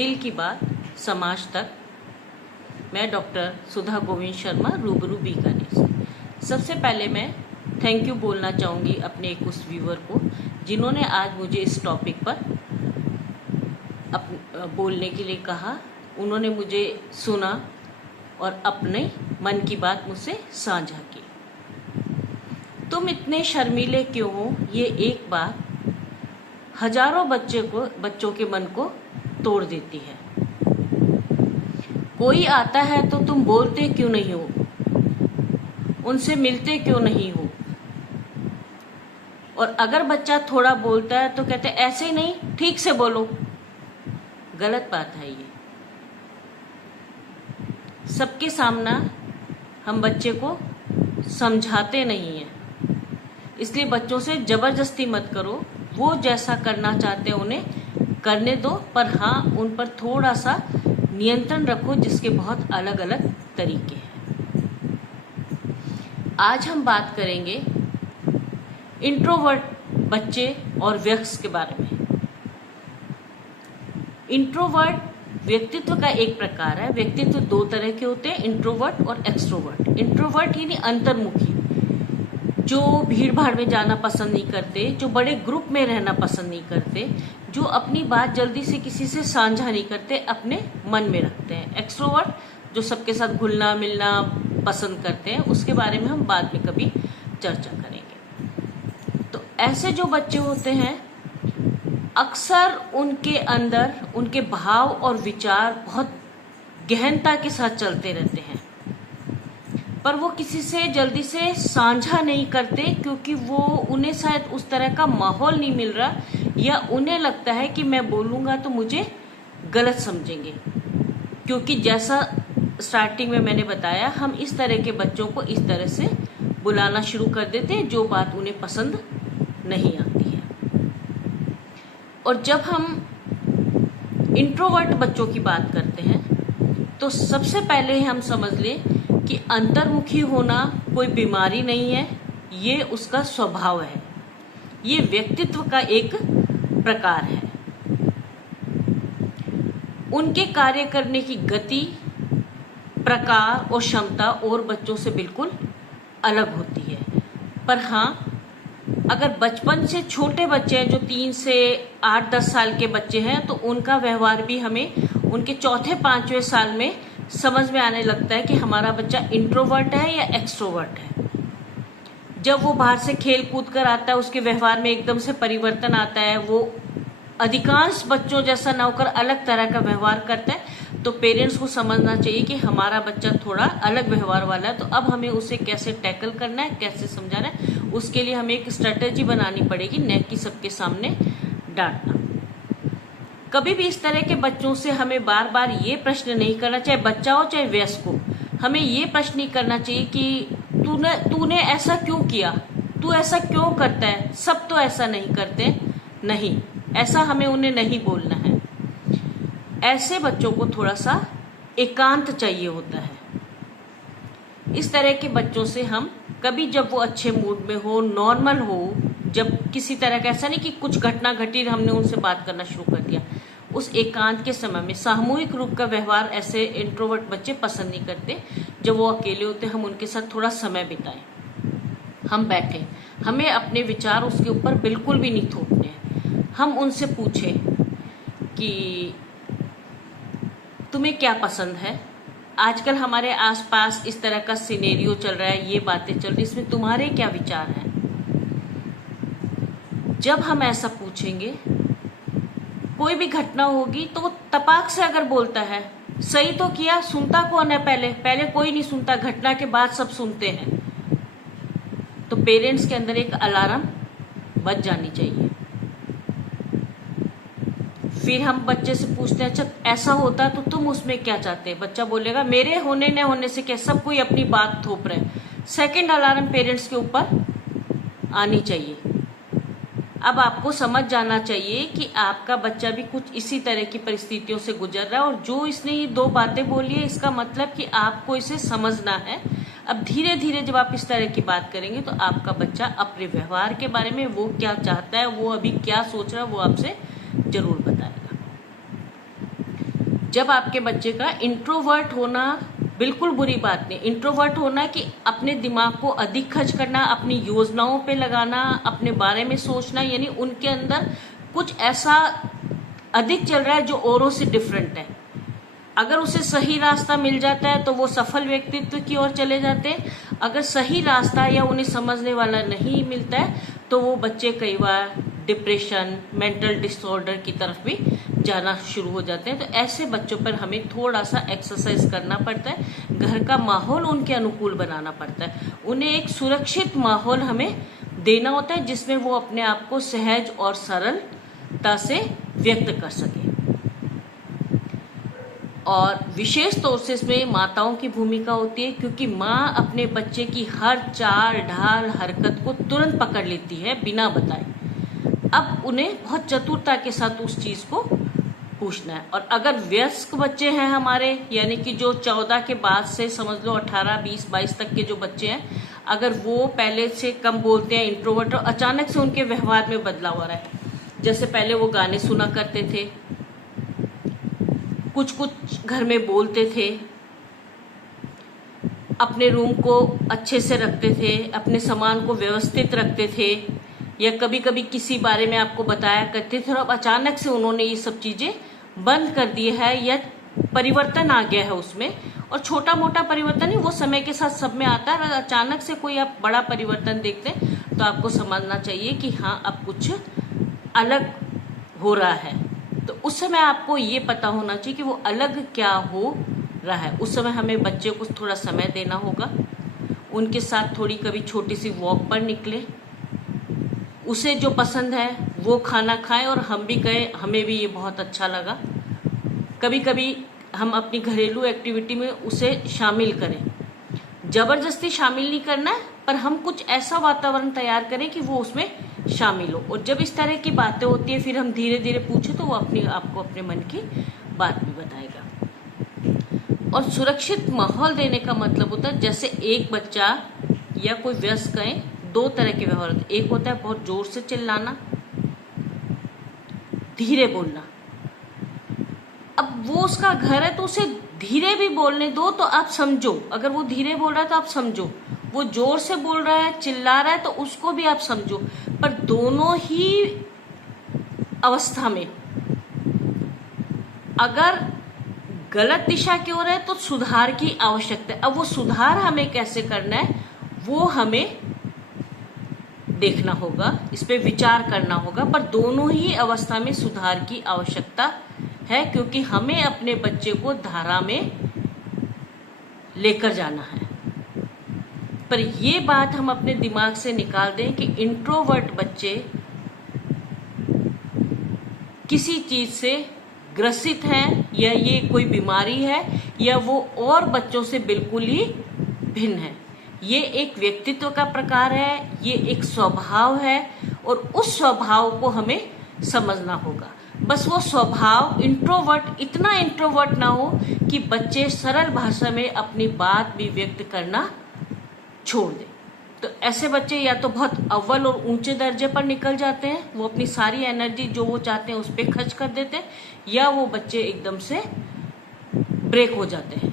दिल की बात समाज तक। मैं डॉक्टर सुधा गोविंद शर्मा, रूबरू बीकानेर से। सबसे पहले मैं थैंक यू बोलना चाहूँगी अपने एक उस व्यूअर को जिन्होंने आज मुझे इस टॉपिक पर बोलने के लिए कहा। उन्होंने मुझे सुना और अपने मन की बात मुझसे साझा की। तुम इतने शर्मीले क्यों हो, ये एक बात हजारों बच्चों के मन को तोड़ देती है। कोई आता है तो तुम बोलते क्यों नहीं हो, उनसे मिलते क्यों नहीं हो। और अगर बच्चा थोड़ा बोलता है तो कहते ऐसे ही नहीं, ठीक से बोलो। गलत बात है ये। सबके सामना हम बच्चे को समझाते नहीं हैं, इसलिए बच्चों से जबरदस्ती मत करो। वो जैसा करना चाहते हैं उन्हें करने दो, पर हाँ उन पर थोड़ा सा नियंत्रण रखो, जिसके बहुत अलग अलग तरीके हैं। आज हम बात करेंगे इंट्रोवर्ट बच्चे और वयस्क के बारे में। इंट्रोवर्ट व्यक्तित्व का एक प्रकार है। व्यक्तित्व दो तरह के होते हैं, इंट्रोवर्ट और एक्सट्रोवर्ट। इंट्रोवर्ट यानी अंतर्मुखी, जो भीड़ भाड़ में जाना पसंद नहीं करते, जो बड़े ग्रुप में रहना पसंद नहीं करते, जो अपनी बात जल्दी से किसी से साझा नहीं करते, अपने मन में रखते हैं। एक्सट्रोवर्ट जो सबके साथ घुलना मिलना पसंद करते हैं, उसके बारे में हम बाद में कभी चर्चा करेंगे। तो ऐसे जो बच्चे होते हैं, अक्सर उनके अंदर उनके भाव और विचार बहुत गहनता के साथ चलते रहते हैं, पर वो किसी से जल्दी से साझा नहीं करते, क्योंकि वो उन्हें शायद उस तरह का माहौल नहीं मिल रहा, या उन्हें लगता है कि मैं बोलूँगा तो मुझे गलत समझेंगे। क्योंकि जैसा स्टार्टिंग में मैंने बताया, हम इस तरह के बच्चों को इस तरह से बुलाना शुरू कर देते हैं जो बात उन्हें पसंद नहीं आती है। और जब हम इंट्रोवर्ट बच्चों की बात करते हैं तो सबसे पहले हम समझ लें कि अंतर्मुखी होना कोई बीमारी नहीं है, ये उसका स्वभाव है, ये व्यक्तित्व का एक प्रकार है। उनके कार्य करने की गति, प्रकार और क्षमता और बच्चों से बिल्कुल अलग होती है। पर हाँ, अगर बचपन से छोटे बच्चे हैं, जो 3 से 8-10 साल के बच्चे हैं, तो उनका व्यवहार भी हमें उनके 4-5वें साल में समझ में आने लगता है कि हमारा बच्चा इंट्रोवर्ट है या एक्सट्रोवर्ट है। जब वो बाहर से खेल कूद कर आता है, उसके व्यवहार में एकदम से परिवर्तन आता है, वो अधिकांश बच्चों जैसा ना होकर अलग तरह का व्यवहार करता है, तो पेरेंट्स को समझना चाहिए कि हमारा बच्चा थोड़ा अलग व्यवहार वाला है। तो अब हमें उसे कैसे टैकल करना है, कैसे समझाना है, उसके लिए हमें एक स्ट्रेटेजी बनानी पड़ेगी, न कि सबके सामने डांटना। कभी भी इस तरह के बच्चों से हमें बार बार ये प्रश्न नहीं करना, चाहे बच्चा हो चाहे वयस्क हो, हमें ये प्रश्न नहीं करना चाहिए कि तूने ऐसा क्यों किया, तू ऐसा क्यों करता है, सब तो ऐसा नहीं करते। नहीं, ऐसा हमें उन्हें नहीं बोलना है। ऐसे बच्चों को थोड़ा सा एकांत चाहिए होता है। इस तरह के बच्चों से हम कभी, जब वो अच्छे मूड में हो, नॉर्मल हो, जब किसी तरह का ऐसा नहीं कि कुछ घटना घटी हमने उनसे बात करना शुरू कर दिया, उस एकांत के समय में सामूहिक रूप का व्यवहार ऐसे इंट्रोवर्ट बच्चे पसंद नहीं करते। जब वो अकेले होते, हम उनके साथ थोड़ा समय बिताएं, हम बैठें, हमें अपने विचार उसके ऊपर बिल्कुल भी नहीं थोपने हैं। हम उनसे पूछें कि तुम्हें क्या पसंद है, आजकल हमारे आसपास इस तरह का सिनेरियो चल रहा है, ये बातें चल रही, इसमें तुम्हारे क्या विचार हैं। जब हम ऐसा पूछेंगे, कोई भी घटना होगी तो वो तपाक से अगर बोलता है, सही तो किया, सुनता कौन है, पहले कोई नहीं सुनता, घटना के बाद सब सुनते हैं, तो पेरेंट्स के अंदर एक अलार्म बज जानी चाहिए। फिर हम बच्चे से पूछते हैं, अच्छा ऐसा होता है तो तुम उसमें क्या चाहते हैं। बच्चा बोलेगा, मेरे होने न होने से क्या, सब कोई अपनी बात थोप रहे हैं। सेकंड अलार्म पेरेंट्स के ऊपर आनी चाहिए। अब आपको समझ जाना चाहिए कि आपका बच्चा भी कुछ इसी तरह की परिस्थितियों से गुजर रहा है, और जो इसने ये 2 बातें बोली है, इसका मतलब कि आपको इसे समझना है। अब धीरे धीरे जब आप इस तरह की बात करेंगे, तो आपका बच्चा अपने व्यवहार के बारे में, वो क्या चाहता है, वो अभी क्या सोच रहा है, वो आपसे जरूर बताएगा। जब आपके बच्चे का इंट्रोवर्ट होना बिल्कुल बुरी बात नहीं, इंट्रोवर्ट होना कि अपने दिमाग को अधिक खर्च करना, अपनी योजनाओं पे लगाना, अपने बारे में सोचना, यानी उनके अंदर कुछ ऐसा अधिक चल रहा है जो औरों से डिफरेंट है। अगर उसे सही रास्ता मिल जाता है तो वो सफल व्यक्तित्व की ओर चले जाते हैं। अगर सही रास्ता या उन्हें समझने वाला नहीं मिलता है तो वो बच्चे कई बार डिप्रेशन, मेंटल डिसऑर्डर की तरफ भी जाना शुरू हो जाते हैं। तो ऐसे बच्चों पर हमें थोड़ा सा एक्सरसाइज करना पड़ता है, घर का माहौल उनके अनुकूल बनाना पड़ता है, उन्हें एक सुरक्षित माहौल हमें देना होता है जिसमें वो अपने आप को सहज और सरलता से व्यक्त कर सके। और विशेष तौर से इसमें माताओं की भूमिका होती है, क्योंकि माँ अपने बच्चे की हर चाल ढाल हरकत को तुरंत पकड़ लेती है बिना बताए। अब उन्हें बहुत चतुरता के साथ उस चीज को पूछना है। और अगर वयस्क बच्चे हैं हमारे, यानी कि जो 14 के बाद से समझ लो 18, 20, 22 तक के जो बच्चे हैं, अगर वो पहले से कम बोलते हैं, इंट्रोवर्ट, और अचानक से उनके व्यवहार में बदलाव हो रहा है, जैसे पहले वो गाने सुना करते थे, कुछ कुछ घर में बोलते थे, अपने रूम को अच्छे से रखते थे, अपने सामान को व्यवस्थित रखते थे, या कभी कभी किसी बारे में आपको बताया करते थे, और अब अचानक से उन्होंने ये सब चीजें बंद कर दी है या परिवर्तन आ गया है उसमें। और छोटा मोटा परिवर्तन ही, वो समय के साथ सब में आता है। अगर अचानक से कोई आप बड़ा परिवर्तन देखते हैं तो आपको समझना चाहिए कि हाँ, अब कुछ अलग हो रहा है। तो उस समय आपको ये पता होना चाहिए कि वो अलग क्या हो रहा है। उस समय हमें बच्चे को थोड़ा समय देना होगा, उनके साथ थोड़ी कभी छोटी सी वॉक पर निकले, उसे जो पसंद है वो खाना खाएं, और हम भी कहें हमें भी ये बहुत अच्छा लगा। कभी कभी हम अपनी घरेलू एक्टिविटी में उसे शामिल करें, जबरदस्ती शामिल नहीं करना है, पर हम कुछ ऐसा वातावरण तैयार करें कि वो उसमें शामिल हो। और जब इस तरह की बातें होती है फिर हम धीरे धीरे पूछे तो वो आपको अपने मन की बात भी बताएगा। और सुरक्षित माहौल देने का मतलब होता है, जैसे एक बच्चा या कोई वयस्क है, दो तरह के व्यवहार होते हैं। एक होता है बहुत जोर से चिल्लाना, धीरे बोलना। अब वो उसका घर है तो उसे धीरे भी बोलने दो, तो आप समझो, अगर वो धीरे बोल रहा है तो आप समझो, वो जोर से बोल रहा है, चिल्ला रहा है, तो उसको भी आप समझो। पर दोनों ही अवस्था में अगर गलत दिशा की ओर है तो सुधार की आवश्यकता है। अब वो सुधार हमें कैसे करना है वो हमें देखना होगा, इस पे विचार करना होगा। पर दोनों ही अवस्था में सुधार की आवश्यकता है, क्योंकि हमें अपने बच्चे को धारा में लेकर जाना है। पर ये बात हम अपने दिमाग से निकाल दें कि इंट्रोवर्ट बच्चे किसी चीज से ग्रसित हैं, या ये कोई बीमारी है, या वो और बच्चों से बिल्कुल ही भिन्न है। ये एक व्यक्तित्व का प्रकार है, ये एक स्वभाव है, और उस स्वभाव को हमें समझना होगा। बस वो स्वभाव इंट्रोवर्ट, इतना इंट्रोवर्ट ना हो कि बच्चे सरल भाषा में अपनी बात भी व्यक्त करना छोड़ दें। तो ऐसे बच्चे या तो बहुत अव्वल और ऊंचे दर्जे पर निकल जाते हैं, वो अपनी सारी एनर्जी जो वो चाहते हैं उस पर खर्च कर देते हैं, या वो बच्चे एकदम से ब्रेक हो जाते हैं।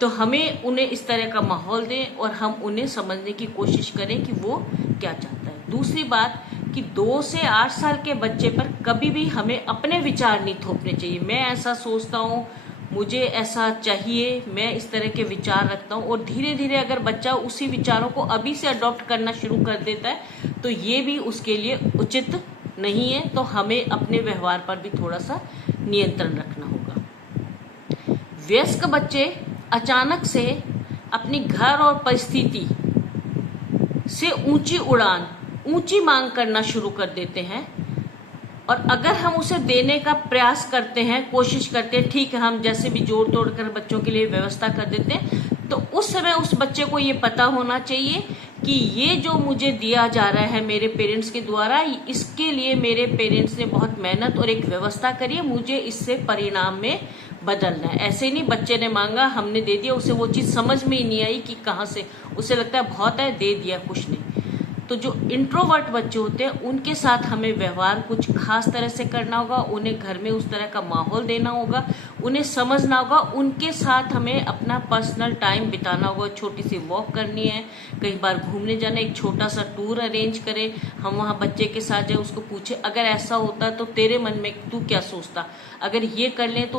तो हमें उन्हें इस तरह का माहौल दें और हम उन्हें समझने की कोशिश करें कि वो क्या चाहता है। दूसरी बात कि 2 से 8 साल के बच्चे पर कभी भी हमें अपने विचार नहीं थोपने चाहिए। मैं ऐसा सोचता हूँ, मुझे ऐसा चाहिए, मैं इस तरह के विचार रखता हूँ। और धीरे धीरे अगर बच्चा उसी विचारों को अभी से अडॉप्ट करना शुरू कर देता है तो ये भी उसके लिए उचित नहीं है। तो हमें अपने व्यवहार पर भी थोड़ा सा नियंत्रण रखना होगा। वयस्क बच्चे अचानक से अपनी घर और परिस्थिति से ऊंची उड़ान, ऊंची मांग करना शुरू कर देते हैं। और अगर हम उसे देने का प्रयास करते हैं, कोशिश करते हैं, ठीक है, हम जैसे भी जोड़ तोड़ कर बच्चों के लिए व्यवस्था कर देते हैं, तो उस समय उस बच्चे को ये पता होना चाहिए कि ये जो मुझे दिया जा रहा है मेरे पेरेंट्स के द्वारा, इसके लिए मेरे पेरेंट्स ने बहुत मेहनत और एक व्यवस्था करी है, मुझे इससे परिणाम में बदलना है। ऐसे नहीं बच्चे ने मांगा, हमने दे दिया, उसे वो चीज समझ में ही नहीं आई कि कहाँ से, उसे लगता है बहुत है, दे दिया, कुछ नहीं। तो जो इंट्रोवर्ट बच्चे होते हैं उनके साथ हमें व्यवहार कुछ खास तरह से करना होगा, उन्हें घर में उस तरह का माहौल देना होगा, उन्हें समझना होगा, उनके साथ हमें अपना पर्सनल टाइम बिताना होगा, छोटी सी वॉक करनी है, कई बार घूमने जाना, एक छोटा सा टूर अरेंज करें, हम वहाँ बच्चे के साथ जाए, उसको पूछे अगर ऐसा होता तो तेरे मन में तू क्या सोचता, अगर ये कर लें तो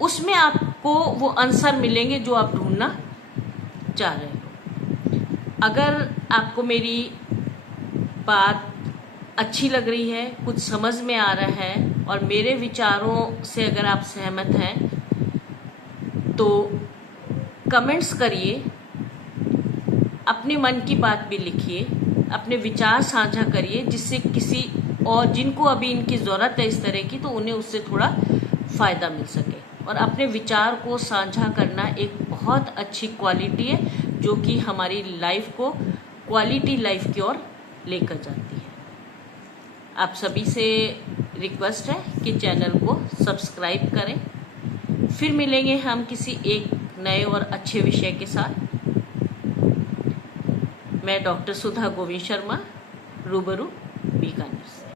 उसमें आपको वो आंसर मिलेंगे जो आप ढूंढना चाह रहे हो। अगर आपको मेरी बात अच्छी लग रही है, कुछ समझ में आ रहा है और मेरे विचारों से अगर आप सहमत हैं तो कमेंट्स करिए, अपने मन की बात भी लिखिए, अपने विचार साझा करिए, जिससे किसी और जिनको अभी इनकी ज़रूरत है इस तरह की तो उन्हें उससे थोड़ा फ़ायदा मिल सके। और अपने विचार को साझा करना एक बहुत अच्छी क्वालिटी है जो कि हमारी लाइफ को क्वालिटी लाइफ की ओर लेकर जाती है। आप सभी से रिक्वेस्ट है कि चैनल को सब्सक्राइब करें। फिर मिलेंगे हम किसी एक नए और अच्छे विषय के साथ। मैं डॉक्टर सुधा गोविंद शर्मा, रूबरू बीकानेर से।